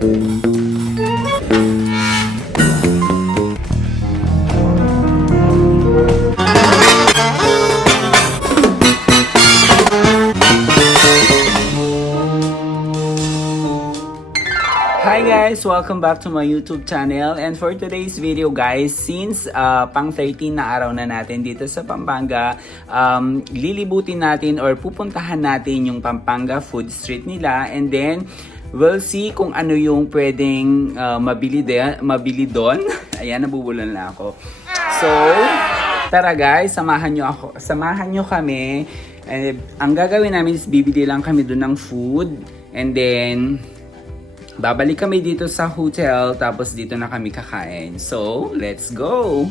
Hi guys! Welcome back to my YouTube channel, and for today's video guys, since pang 13 na araw na natin dito sa Pampanga, lilibutin natin or pupuntahan natin yung Pampanga food street nila, and then we'll see kung ano yung pwedeng mabili doon. Ayan, nabubulan na ako. So, tara guys, samahan nyo kami. Ang gagawin namin is bibili lang kami doon ng food, and then babalik kami dito sa hotel, tapos dito na kami kakain. So, let's go!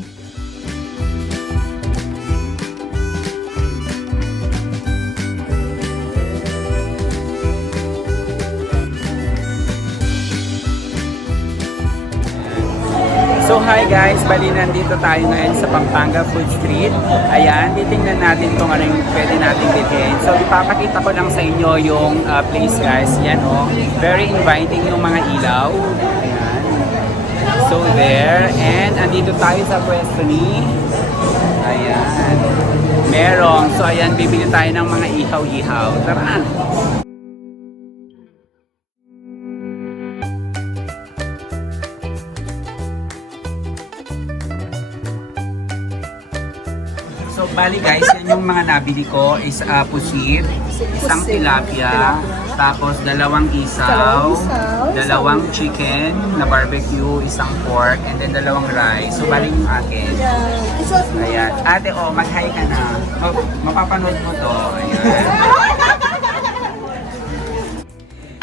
So hi guys, bali nandito tayo ngayon sa Pampanga Food Street. Ayan, titingnan natin kung ano yung pwede natin bilhin. So ipapakita ko lang sa inyo yung place guys. Yan oh, very inviting yung mga ilaw. Ayan. So there, and andito tayo sa pwesto ni. Ayan. Merong. So ayan, bibili tayo ng mga ihaw-ihaw. Tara! So, bali guys, yan yung mga nabili ko is pusit, isang tilapia, tapos dalawang isaw, dalawang chicken na barbecue, isang pork, and then dalawang rice. So, bali yung akin. Ayan. Ate, oh, mag-hi ka na. Mapapanood mo to. Ayan.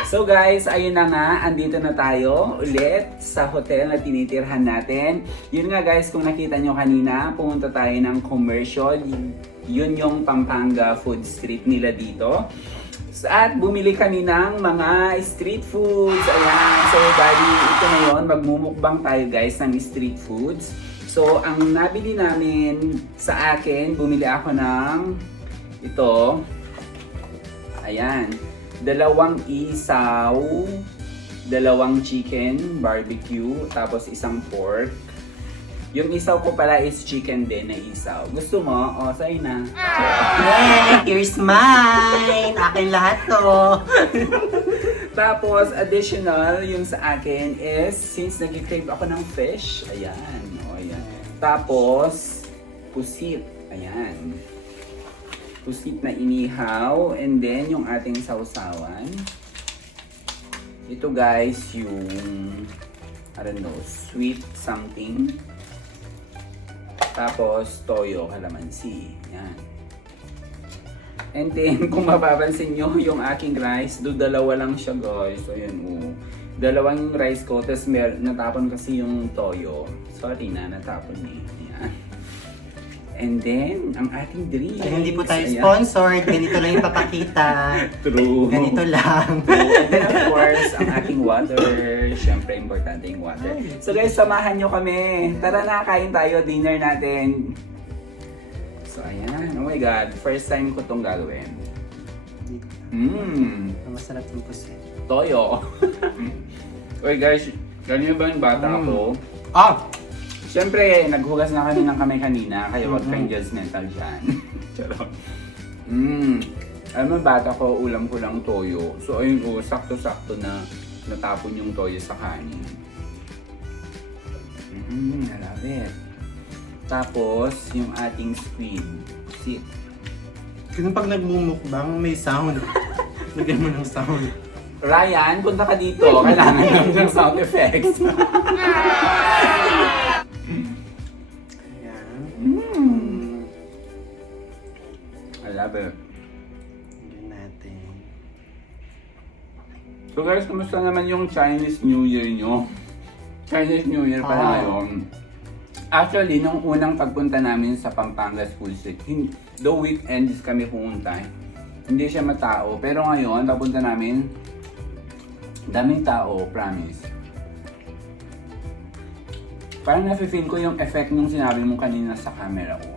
So guys, ayun na nga, andito na tayo ulit sa hotel na tinitirhan natin. Yun nga guys, kung nakita nyo kanina, pumunta tayo ng commercial. Yun yung Pampanga food street nila dito. At bumili kami ng mga street foods. Ayan, so bali, ito na yun, magmumukbang tayo guys ng street foods. So ang nabili namin sa akin, bumili ako ng ito. Ayan. Dalawang isaw, dalawang chicken barbecue, tapos isang pork. Yung isaw ko pala is chicken din na isaw. Gusto mo? O, sa'yo na. Yay! Here's mine! Akin lahat to! Tapos, additional, yung sa akin is, since nag-crave ako ng fish, ayan. O, ayan. Tapos, pusit. Ayan. Pusit na inihaw, and then yung ating sausawan. Ito guys, yung I don't know, sweet something. Tapos toyo, kalamansi. Yan. And then kung mapapansin nyo yung aking rice, dalawa lang siya guys. So yun, dalawang rice ko, tapos natapon kasi yung toyo. Sorry na, natapon eh. Yan. And then, ang ating drinks. Kaya hindi po tayo sponsored, ganito lang yung papakita. True. Ganito lang. True. And then of course, ang ating water. Siyempre, importante yung water. So guys, samahan nyo kami. Tara na, kain tayo, dinner natin. So ayan, oh my god, first time ko itong gagawin. Masarap yung pusit. Toyo. Okay guys, ganyan ba yung bata ko? Siyempre, naghugas na kami ng kamay kanina, kaya huwag kayong judgmental dyan. Charot. Alam mo, bata ko, ulam ko lang toyo. So ayun ko, sakto-sakto na natapon yung toyo sa kanin. I love it. Tapos, yung ating squid. See? Kasi pag nagmumukbang, may sound. Lagyan mo ng sound. Ryan, punta ka dito. Kailangan namin ng sound effects. I love it. Hindi natin. So guys, kumusta naman yung Chinese New Year nyo? Chinese New Year pala yun. Actually, nung unang pagpunta namin sa Pampanga School Street, though weekends kami pumunta, hindi siya matao. Pero ngayon, papunta namin, daming tao, promise. Parang nafe-feel ko yung effect nung sinabi mo kanina sa camera ko.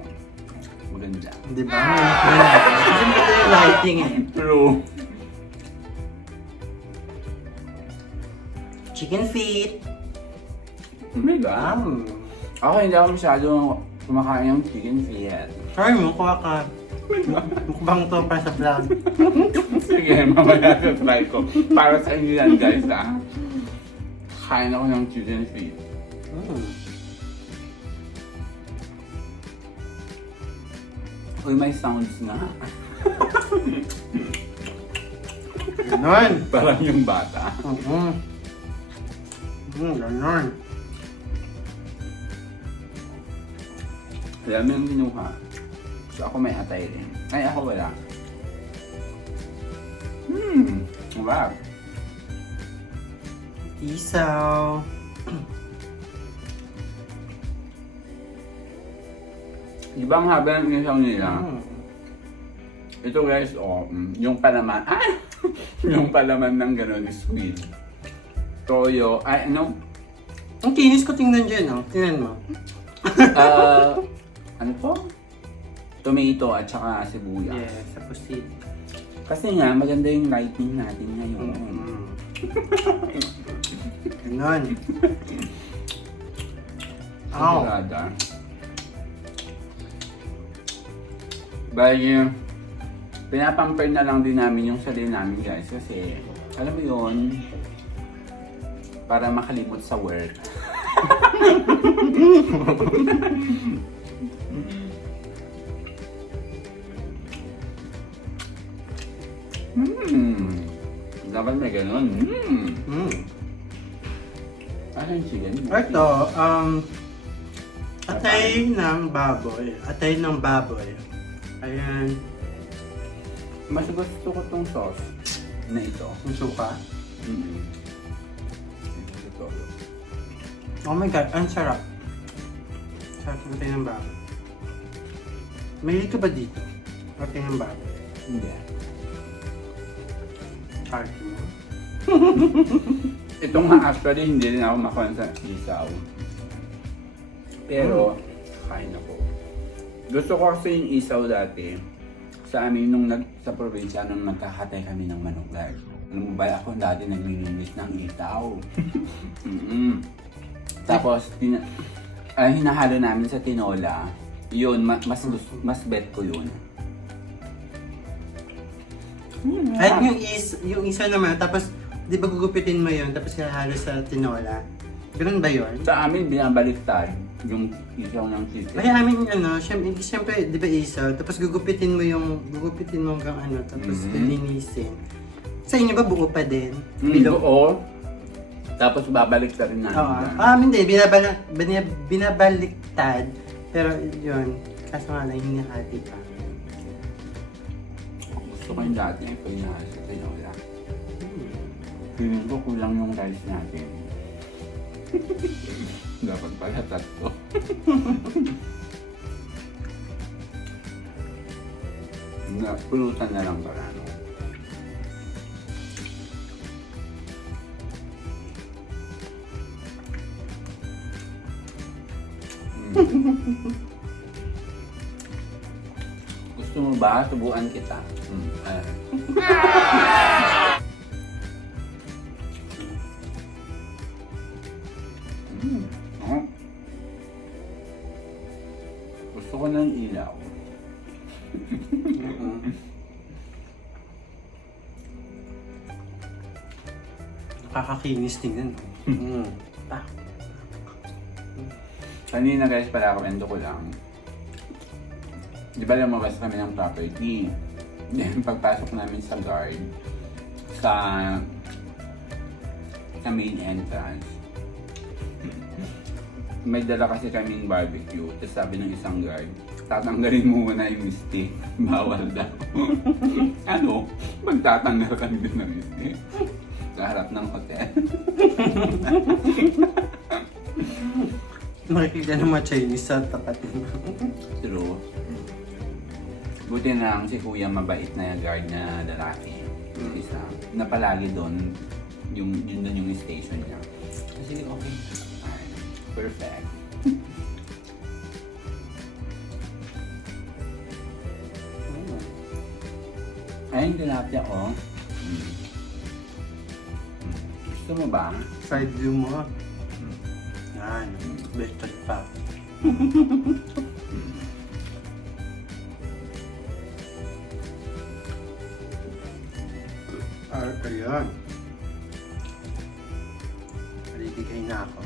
Maganda. Di ba? Kasi maganda yung lighting eh. True. chicken feet. Oh my God. Ako hindi ako masyado kumakain ng chicken feet. Try mo, kuha ka. Mukbang to para sa vlog. Sige, mamaya try ko. Para sa inyo yan guys Kain ako ng chicken feet. Uy, may sounds nga. Ganon. Parang yung bata. Ganon. Alam mo yung binuha. So ako may atay rin. Ay, ako wala. Wow. Isaw. Di ba ang haba ng isaw nila? Ito guys, yung palaman. Yung palaman ng gano'n is squid. Toyo. Ay, ano? Ang kinis ko tingnan dyan, oh. Tingnan mo. Ano po? Tomato at saka sibuyas. Yes, sa pusit. Kasi nga, maganda yung lighting natin ngayon. Ganon. Sigurada. Bali, pinapamper na lang din namin yung sarili namin guys. Kasi, alam mo yun, para makalimot sa work. Dapat may ganun. Ano yung chicken? Ito, atay ng baboy. Atay ng baboy. Ayan. Mas gusto ko tong sauce na ito. Yung suka. Ito. Oh my God, ang sarap. Sarap ng atay ng baboy. Mahilig ka ba dito? Atay ng baboy. Hindi. Party mo. Ito nga actually hindi rin ako makuha sa isaw. Pero, kain ako. Gusto ko kasi yung isaw dati. Sa amin nung sa probinsya nung nagkakatay kami ng manok guys. Alam mo ba ako dati naglilinis ng isaw. Tapos hinahalo namin sa tinola. Yun, mas bet ko yun. At yung isa naman, tapos di ba gugupitin mo yun, tapos hahalo sa tinola? Ganun ba yun? Sa amin, binabaliktad yung isaw ng chicken. Ay, amin siyempre, di ba isaw, tapos gugupitin mo hanggang ano, tapos lilinisin. Sa inyo ba buo pa din? Oo. Tapos babaliktad rin namin. Oo. Amin din, binabaliktad, pero yun, kaso nga lang, hinihati pa. Gusto ko yung dati yung pinahal sa tinola. Feeling ko kulang yung rice natin. Dapat pala tatlo. Pulutan na lang para ano. Gusto mo ba? Subuan kita. Gusto ko ng ilaw. Nakakakinis tingnan. Kanina guys, pala kwento ko lang. Di ba lumabas kami ng property? Then pagpasok namin sa guard, sa main entrance, may dala kasi kaming barbecue. Tapos sabi ng isang guard, tatanggalin mo muna yung mistake. Bawal daw. Ano? Magtatanggal kami din ng mistake. Sa harap ng hotel. Makikita ng mga Chinese sa tapat mo. True. Buti na lang si kuya mabait na guard na lalaki. Yung isa, na palagi doon, yun doon yung station niya. Kasi okay. Ay, perfect. Ay, yung tilapia ko. Gusto Gusto mo ba? Side view mo. Yan. Best pa. Ayan. Naligigay na ako.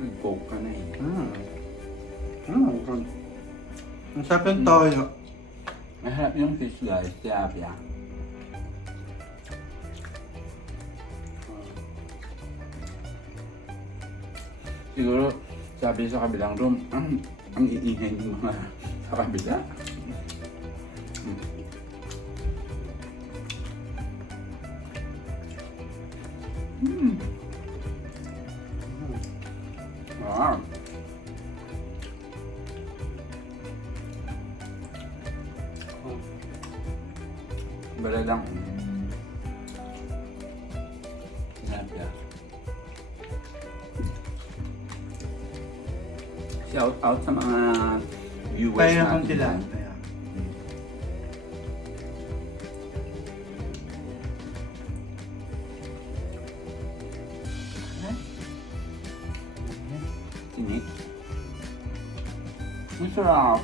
Nag-coke ka na eh. Good. Ang sarap yung toyo. Masarap yung fish guys, tilapia. Siguro, sabi sa kabilang room, ang iingay ng mga sa kabila. Wow. Baladang tilapia. Shout out sa mga viewers Kaya kung natin. tilapia. Tinik. Ang sarap.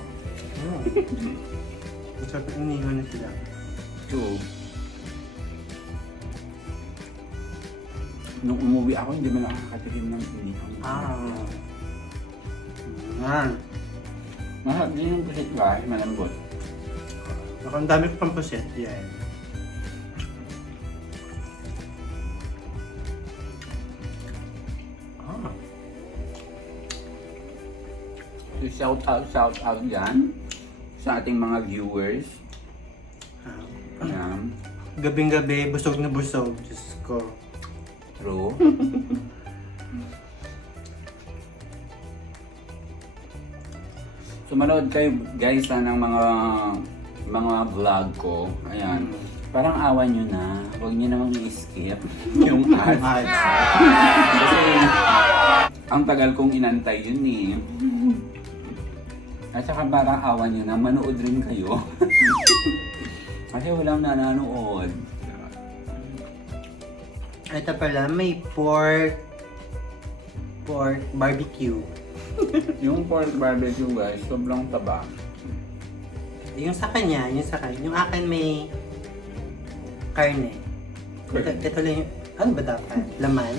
Ang sarap yung inihaw na sila. So, nung umuwi ako, hindi mo nakakatikim ng inihaw. Yan. Masarap din yung pusit guys, malambot. Ako, ang dami ko pang puset. Yan. So, shout out dyan sa ating mga viewers. Ayan. Gabing-gabi, busog na busog. Diyos ko. True. So, manood kayo guys ng mga vlog ko. Ayan. Parang awan nyo na. Huwag nyo namang i-skip yung ads. Kasi ang tagal kong inantay yun eh. At saka parang awan nyo na, manood rin kayo. Kasi walang nanonood. Ito pala, may pork barbecue. Yung pork barbecue guys, sobrang taba. Yung sa kanya. Yung akin may karne. Ito lang yung, ano ba dapat? Laman?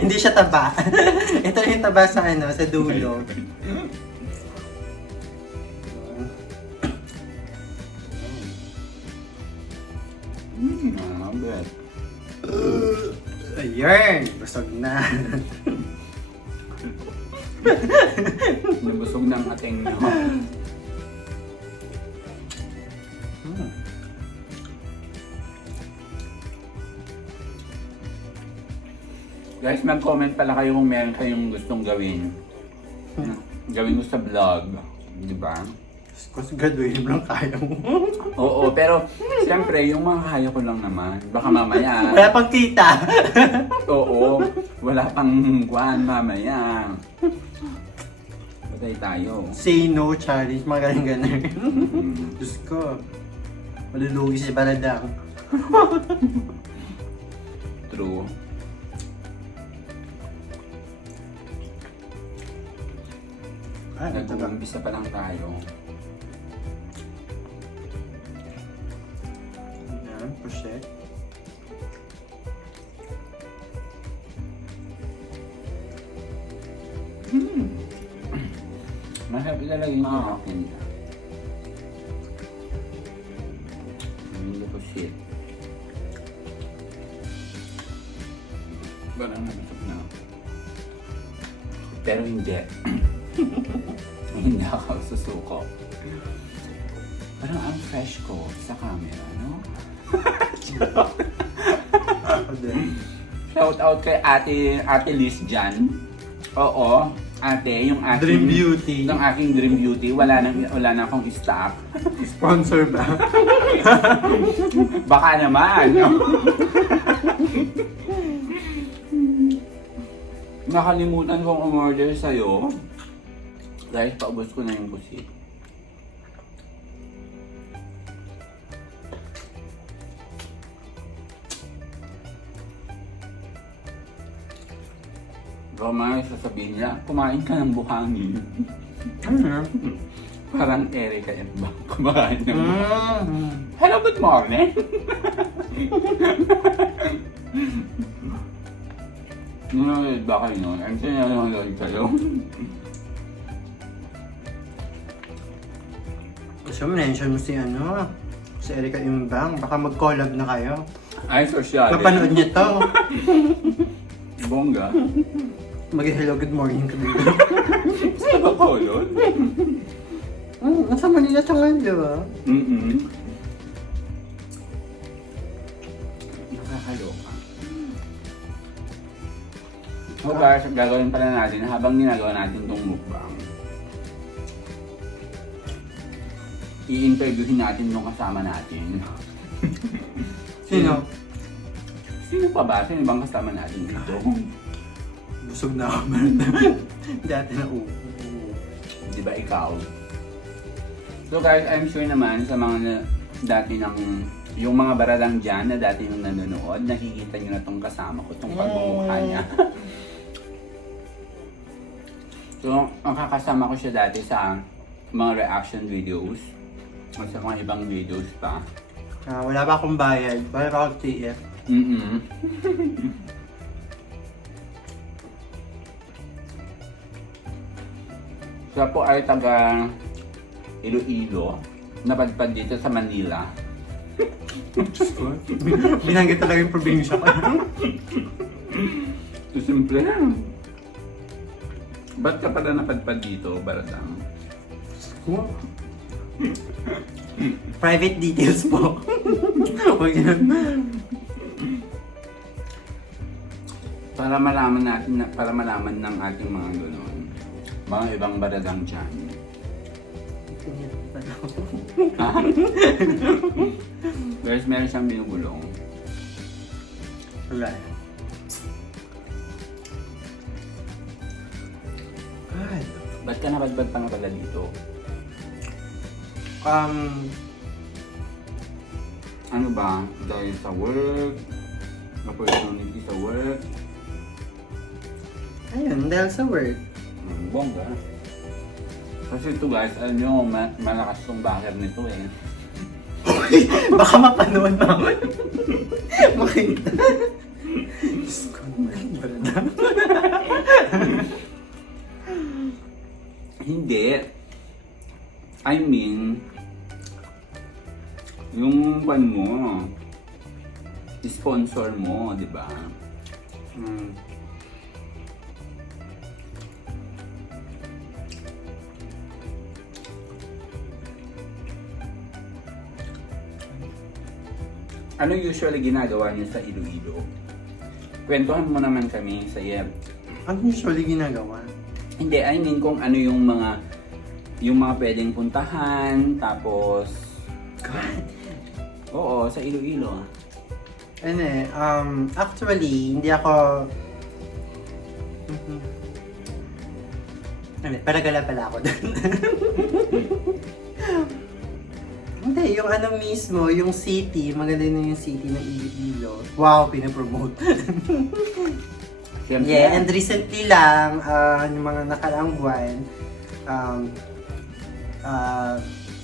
Hindi siya taba. Ito yung taba sa sa dulo. Bet. Ayun! Busog na. Nabusog ng ating nyo. Guys, mag-comment pala kayo kung meron kayong gustong gawin. Gawin ko sa vlog. Di ba? Kasi graduate lang kaya mo. Oo, pero siyempre, yung mga kaya ko lang naman. Baka mamaya. Wala pang kita. Oo, wala pang kuwan mamaya. Patay tayo. Say no challenge, mga ganun. Diyos ko. Malulugi si Baladang. True. Nag-uumpisa pa lang tayo. Yan, puset. Masarap ilalagay yung akin nila. Hindi ko shit. Parang nabusog na. Pero hindi. Hindi ako susuko. Parang ang fresh ko sa camera, no? Shout out kay Ate Liz dyan. Oo, ate, yung aking Dream Beauty. Yung aking Dream Beauty, wala na akong stock. Sponsor ba? Baka naman. Nakalimutan kong umorder sa'yo. Guys, paubos ko na yung pusit. Roma, sasabihin niya, kumain ka ng buhangin. Ano? Parang Erika yan ba? Kumain ng buhangin. Hello, good morning! Nanonood ba kayo nun? Ang sinanonood kayo? Gusto mo, mention mo si si Erika Imbang. Baka mag-collab na kayo. Ay, social. Mapanood niya to. Bongga. Mag-hello, good morning ka dito. Saan ba ko yun? Nasa Manila siya ngayon, di ba? Nakakaloka. So guys, gagawin pala natin habang ginagawa natin itong mukbang. I-interviewin natin yung kasama natin. Sino? Sino pa ba? Sino bang kasama natin dito? Busog na ako. Dati na Di ba ikaw? So guys, I'm sure naman sa mga dati ng yung mga baradang dyan na dati nung nanonood, nakikita nyo na tong kasama ko, tong pagmumukha niya. So, ang kakasama ko siya dati sa mga reaction videos o sa mga ibang videos pa. wala pa akong bayad. Wala pa akong TF. Siya po ay taga Iloilo, napadpad dito sa Manila. Binanggit talaga yung probinsya ko. So, simple lang. Ba't ka pala napadpad dito, Baradang? Private details po. Huwag yan. Para malaman natin, para malaman ng ating mga gano'n, mga ibang baradang dyan. Guys, meron siyang binubulong. Wala. God. Ba't ka napadpad pa nga pala dito? Ano ba? Dahil sa work? Opportunity sa work? Ayun, dahil sa work. Bongga. Kasi ito guys, alam nyo, malakas tong backer nito eh. Baka mapanood na ako. Makita. Diyos ko naman, brada. Hindi. I mean, yung pan mo, sponsor mo, di ba? Ano usually ginagawa niyo sa Iloilo? Kwentuhan mo naman kami sa iyo. Ano usually ginagawa? Hindi, I mean kung ano yung mga pwedeng puntahan, tapos... God! Oo, sa Iloilo. Ano actually, hindi ako... Paragala pala ako doon. Hindi, yung ano mismo, yung city, maganda na yung city ng Iloilo. Wow, pinapromote. Siyempre. Yeah, and recently lang, yung mga nakaraang buwan,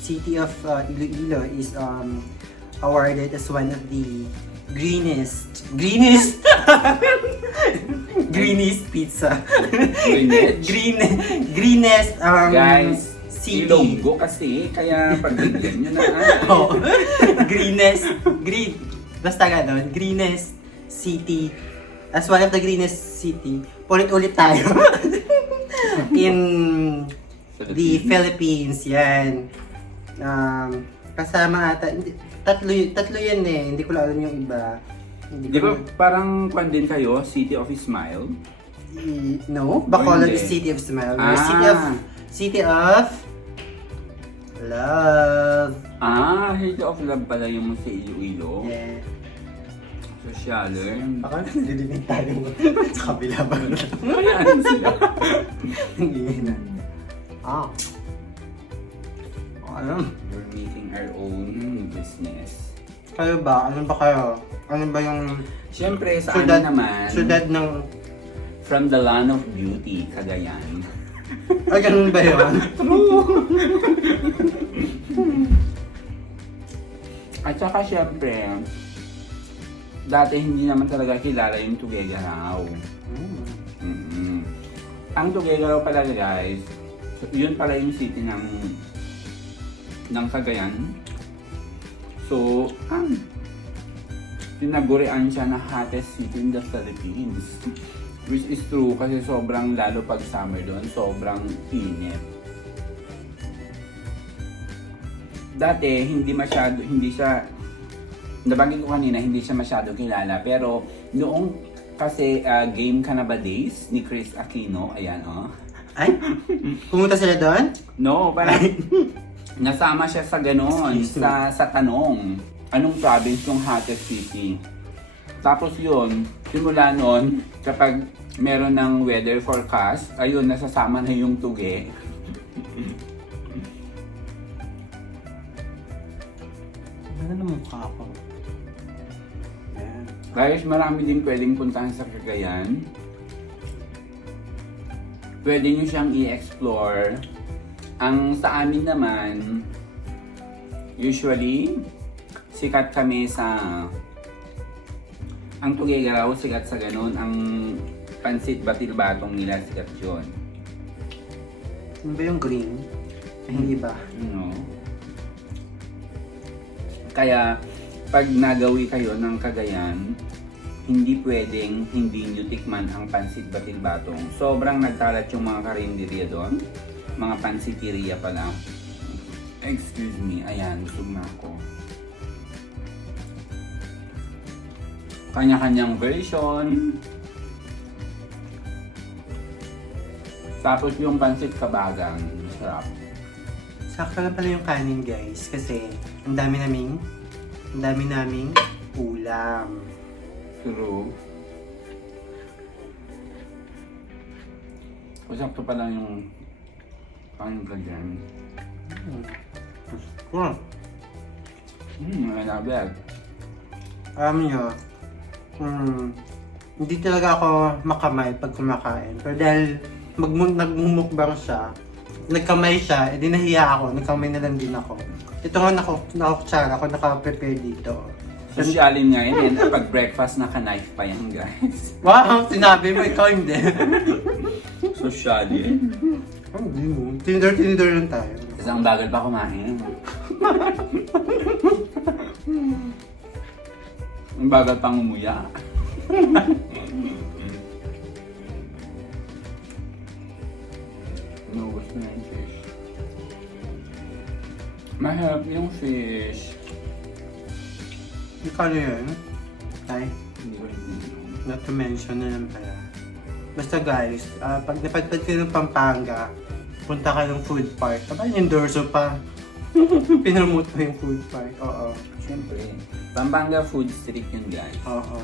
city of Iloilo is awarded as one of the greenest pizza. Greenest Guys, city. Ilonggo kasi, kaya pagbigyan nyo na. Oh, basta gano'n, greenest city, as one of the greenest city, ulit tayo, in the Philippines, yan. Kasama ata, tatlo yan eh, hindi ko lang alam yung iba. Di ba parang kwan din kayo, City of Smile? No, Bacolod hindi. is City of Smile. Ah. City of Love. City of Love pala yung sa Iloilo. Yeah. Socialer. Baka nalilinig tayo sa kabila ba? Ayan sila. Nangihinan. Ano? We're making our own business. Kayo ba? Ano ba kayo? Ano ba yung Siyempre, sa amin naman, syudad ng From the land of beauty, Cagayan. Ay, ganun ba yun? At saka syempre, dati hindi naman talaga kilala yung Tuguegarao. Ang Tuguegarao pala guys, yun pala yung city ng Cagayan. So, tinagurian siya na hottest city in the Philippines. Which is true kasi sobrang lalo pag summer doon, sobrang init. Dati hindi siya, nabanggit ko kanina, hindi siya masyado kilala. Pero noong kasi Game Ka Na Ba Days ni Chris Aquino, ayan Ay? Pumunta sila doon? No, parang nasama siya sa ganon, sa tanong. Anong province yung hottest city? Tapos yun, simula nun, kapag meron ng weather forecast, ayun, nasasama na yung Tuge. Ano na mukha ko? Ayan. Guys, marami din pwedeng puntahan sa Cagayan. Pwede nyo siyang i-explore. Ang sa amin naman, usually, sikat kami sa... Ang Tuguegarao, sikat sa ganun. Ang pansit batil-batong nila, sikat yun. Ano ba yung green? Ay, hindi ba? No. Kaya, pag nagawi kayo ng Cagayan, hindi pwedeng hindi nyo tikman ang pansit batil-batong. Sobrang nagkalat yung mga karinderya doon. Mga pansiteria pala. Excuse me, ayan, busog na ako. Kanya-kanyang version. Tapos yung pansit kabagang, masarap. Sakto lang pala yung kanin guys kasi ang dami naming ulam. True. Sakto pa lang yung kanin ka dyan. I love that. Alam nyo, hindi talaga ako makamay pag kumakain. Pero dahil nagmumukbang siya, nagkamay siya, edi nahiya ako, nagkamay na lang din ako. Ito nga nakakutsara ako, naka-prepare dito. Sosyalin nga yun, pag breakfast naka-knife pa yan guys. Wow, sinabi mo, ikaw hindi. Sosyalin. Hindi mo, tinidor lang tayo. Isang bagal pa kumain. Ang bagal pang umuya. Naubos na yung fish. Mahirap yung fish. Ikano yun? Ay, Hindi ko hindi. not to mention na lang pala. Basta guys, pag napadpad kayo ng Pampanga, punta ka ng food park. Aba, yung Dorso pa. Pinromote mo yung food park. Oo. Siyempre, Pampanga Food Street yun guys. Oo.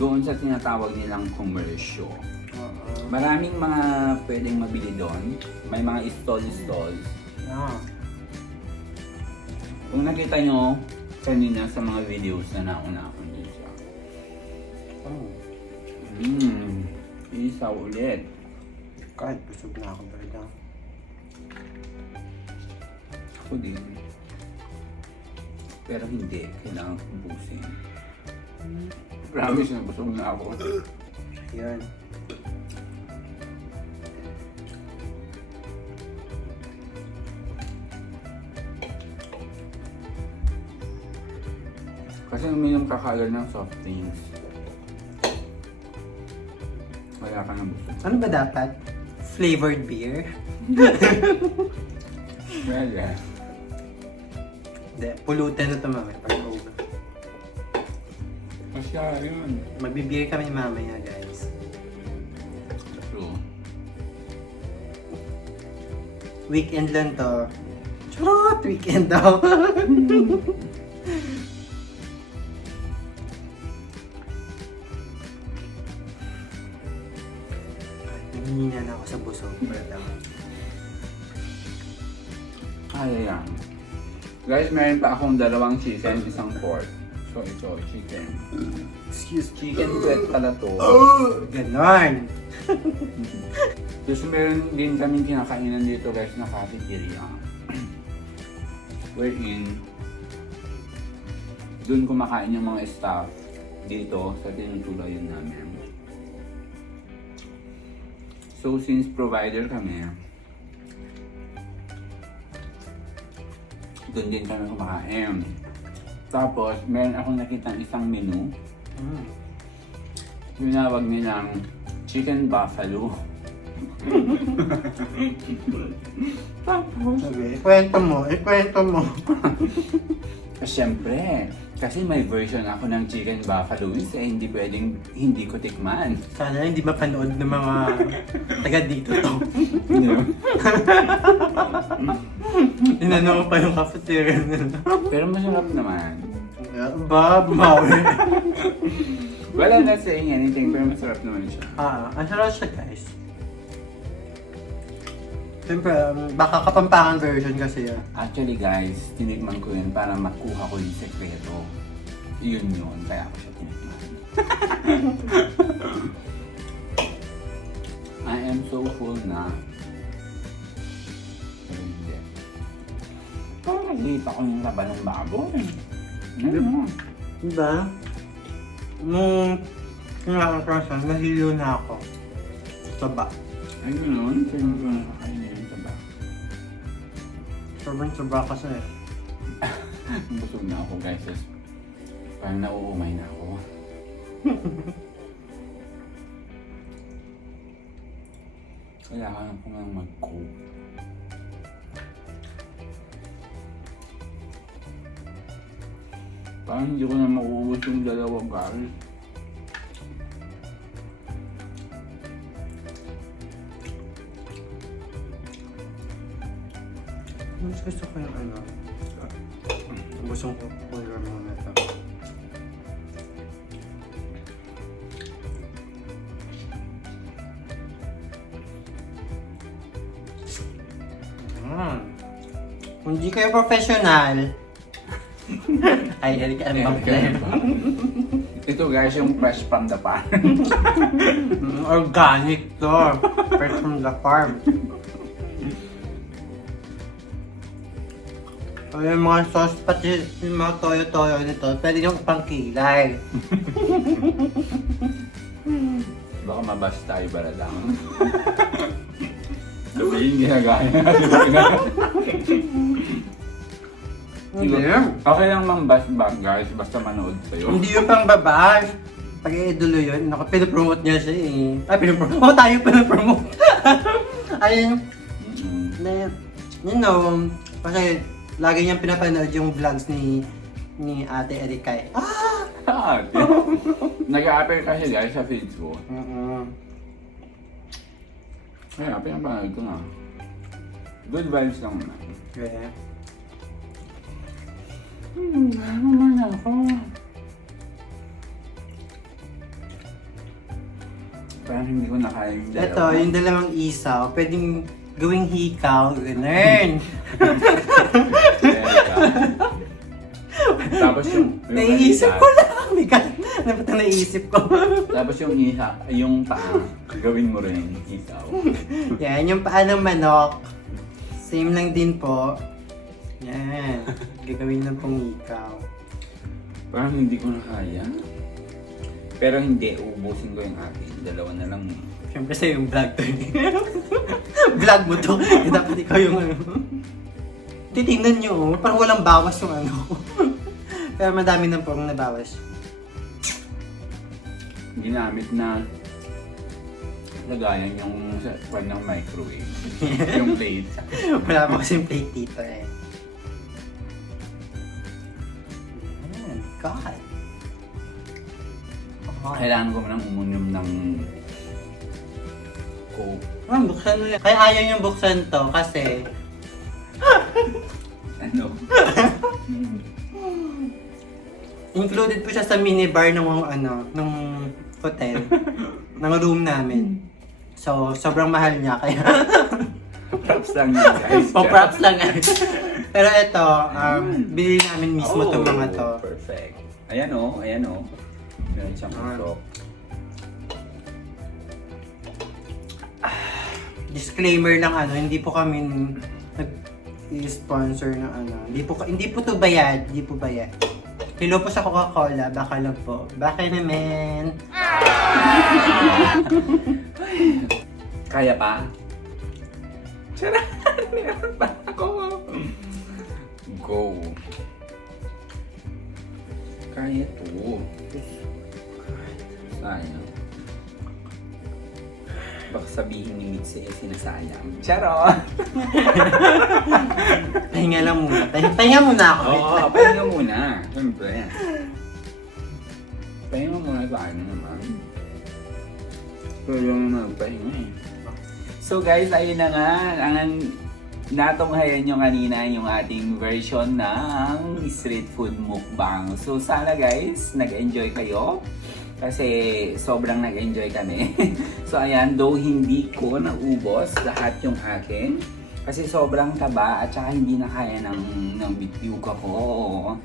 Doon sa tinatawag nilang komersyo. Oo. Maraming mga pwedeng mabili doon. May mga stall-stalls. Yeah. Kung nakita nyo kanina sa mga videos na nauna ko dito. Oh. Isaw ulit. Kahit busog na ako ba? Ako din. Pero hindi. Kailangan ubusin. Promise na busog na ako. Yan. Kasi uminom ka kagad ng soft drinks. Kaya ka na busog. Ano ba dapat? Flavored beer? Pwede. Hindi, pulutan na ito mamaya pag over. Masya yun. Magbibeer kami mamaya guys. True. Weekend lang to. Charot! Weekend daw! Nanginginan ako sa busog. Ayan. Guys, meron pa akong dalawang chicken, isang pork. So, ito, chicken. Excuse me. Chicken breast pala to. Ganon! Tapos meron din kaming kinakainan dito guys na cafeteria. Wherein, doon kumakain yung mga staff dito sa tinutulayan namin. So since provider kami, doon din kami kumakain. Tapos, meron akong nakitang isang menu. Tinawag nilang chicken buffalo. Tapos, Ikwento mo. siyempre, kasi may version ako ng chicken buffalo wings eh, hindi pwedeng hindi ko tikman. Sana hindi mapanood ng mga taga dito to. Inano ko pa yung cafeteria nila. Pero masarap naman. Bob, Maui. Well, I'm not saying anything, pero masarap naman siya. Ang sarap siya guys. Siyempre, baka Kapampangan version kasi yan. Actually guys, tinikman ko yun para makuha ko yung sekreto. Yun, kaya ako siya tinikman. I am so full na. Pero hindi. Parang nag-late ako yung laba ng baboy. Diba? Nung kinakakrasan, nahilo na ako. Saba. Ay, gano'n? Kaya mo ba nakakainin yung taba? Sobrang saba kasi. Busog na ako guys. Parang nauumay na ako. Kailangan ko nga mag-cook. Parang hindi ko na mauubos yung dalawang guys. Mas gusto ko yung ano. Busong ko yung muna ito. Kung di kayo professional, ay, Erika, ang bangklem. Ito guys, yung fresh from the farm. Organic to. Fresh from the farm. So, yung mga sauce, pati yung mga toyo-toyo nito, pwede yung pangkilay. Baka mabas tayo baradang. Sabihin ginagaya. Hindi. Okay lang mambas back guys, basta manood sa'yo. Hindi yung pang babae. Pag i-idolo yun, naku, pinapromote niya siya eh. Ay, pinapromote. Oh, tayo pinapromote. Ayun. You know, kasi lagi niyang pinapanood yung vlogs ni Ate Erika eh. Nag-a-appear kasi guys sa feeds ko. Kaya, pinapanood ko na. Good vibes lang naman. Yeah. Ano man ako? Parang hindi ko na kaya yung dalawa. Ito, yung dalawang isaw, pwedeng gawing hikaw, ganun. Tapos yung Naiisip ko lang, Mika. Dapat na naisip ko. Tapos yung yung paa, gawin mo rin isaw. Yan, yung paa ng manok. Same lang din po. Yan. Gagawin lang pong hikaw. Parang hindi ko na kaya. Pero hindi, uubusin ko yung akin. Dalawa na lang. Siyempre sa'yo yung vlog to. Vlog mo to. Dapat ikaw yung ano. Titingnan nyo, oh. Parang walang bawas yung ano. Pero madami na pong nabawas. Ginamit na lagayan yung sa kwan ng microwave. Yung plate. Wala pa kasing plate dito eh. Ayan, God. Kailangan ko nang umunom ng Coke. Buksan mo yan. Kaya ayaw yung buksan to kasi Ano? included po siya sa minibar ng ano, ng hotel, ng room namin. So, sobrang mahal niya kaya Props lang yun guys. props lang guys. Pero ito, bili namin mismo itong mga to. Perfect. Ayan o, ayan o. Meron siyang usok. disclaimer lang hindi po kami nag-sponsor ng Hindi po to bayad, hindi po bayad. Hello po sa Coca-Cola, baka lang po. Baka naman. Kaya pa? Charot! Meron pa ako. Go. Kaya to. Sayang. Baka sabihin ni Mitzi sinasayang. Charot! Pahinga lang muna. Pahinga muna ako. Oo, pahinga muna. Siyempre. Pahinga muna sa akin naman. Pero yung magpahinga eh. So guys, ayun na nga. Ang natunghayan nyo kanina yung ating version ng street food mukbang. So sana guys, nag-enjoy kayo. Kasi sobrang nag-enjoy kami. So ayan, though hindi ko naubos lahat yung akin. Kasi sobrang taba at saka hindi na kaya ng bitbiuka ko.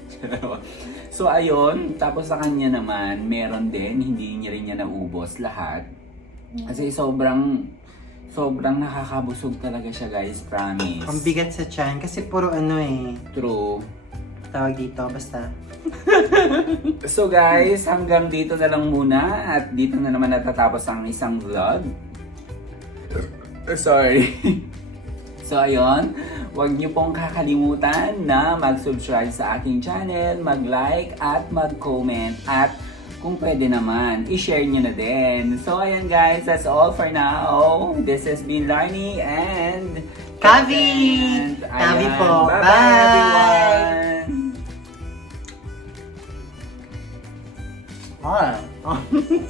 So ayun, tapos sa kanya naman, meron din, hindi niya rin niya naubos lahat. Kasi sobrang nakakabusog talaga siya guys, promise. Ang bigat sa tiyan kasi puro True. tawag dito, basta. So guys, hanggang dito na lang muna at dito na naman natatapos ang isang vlog. Sorry. So ayun, huwag niyo pong kakalimutan na mag-subscribe sa aking channel, mag-like at mag-comment at kung pwede naman, i-share niyo na din. So ayan guys, that's all for now. This has been Larny and Kavi! Kavi po. Bye-bye Bye! everyone! Ah.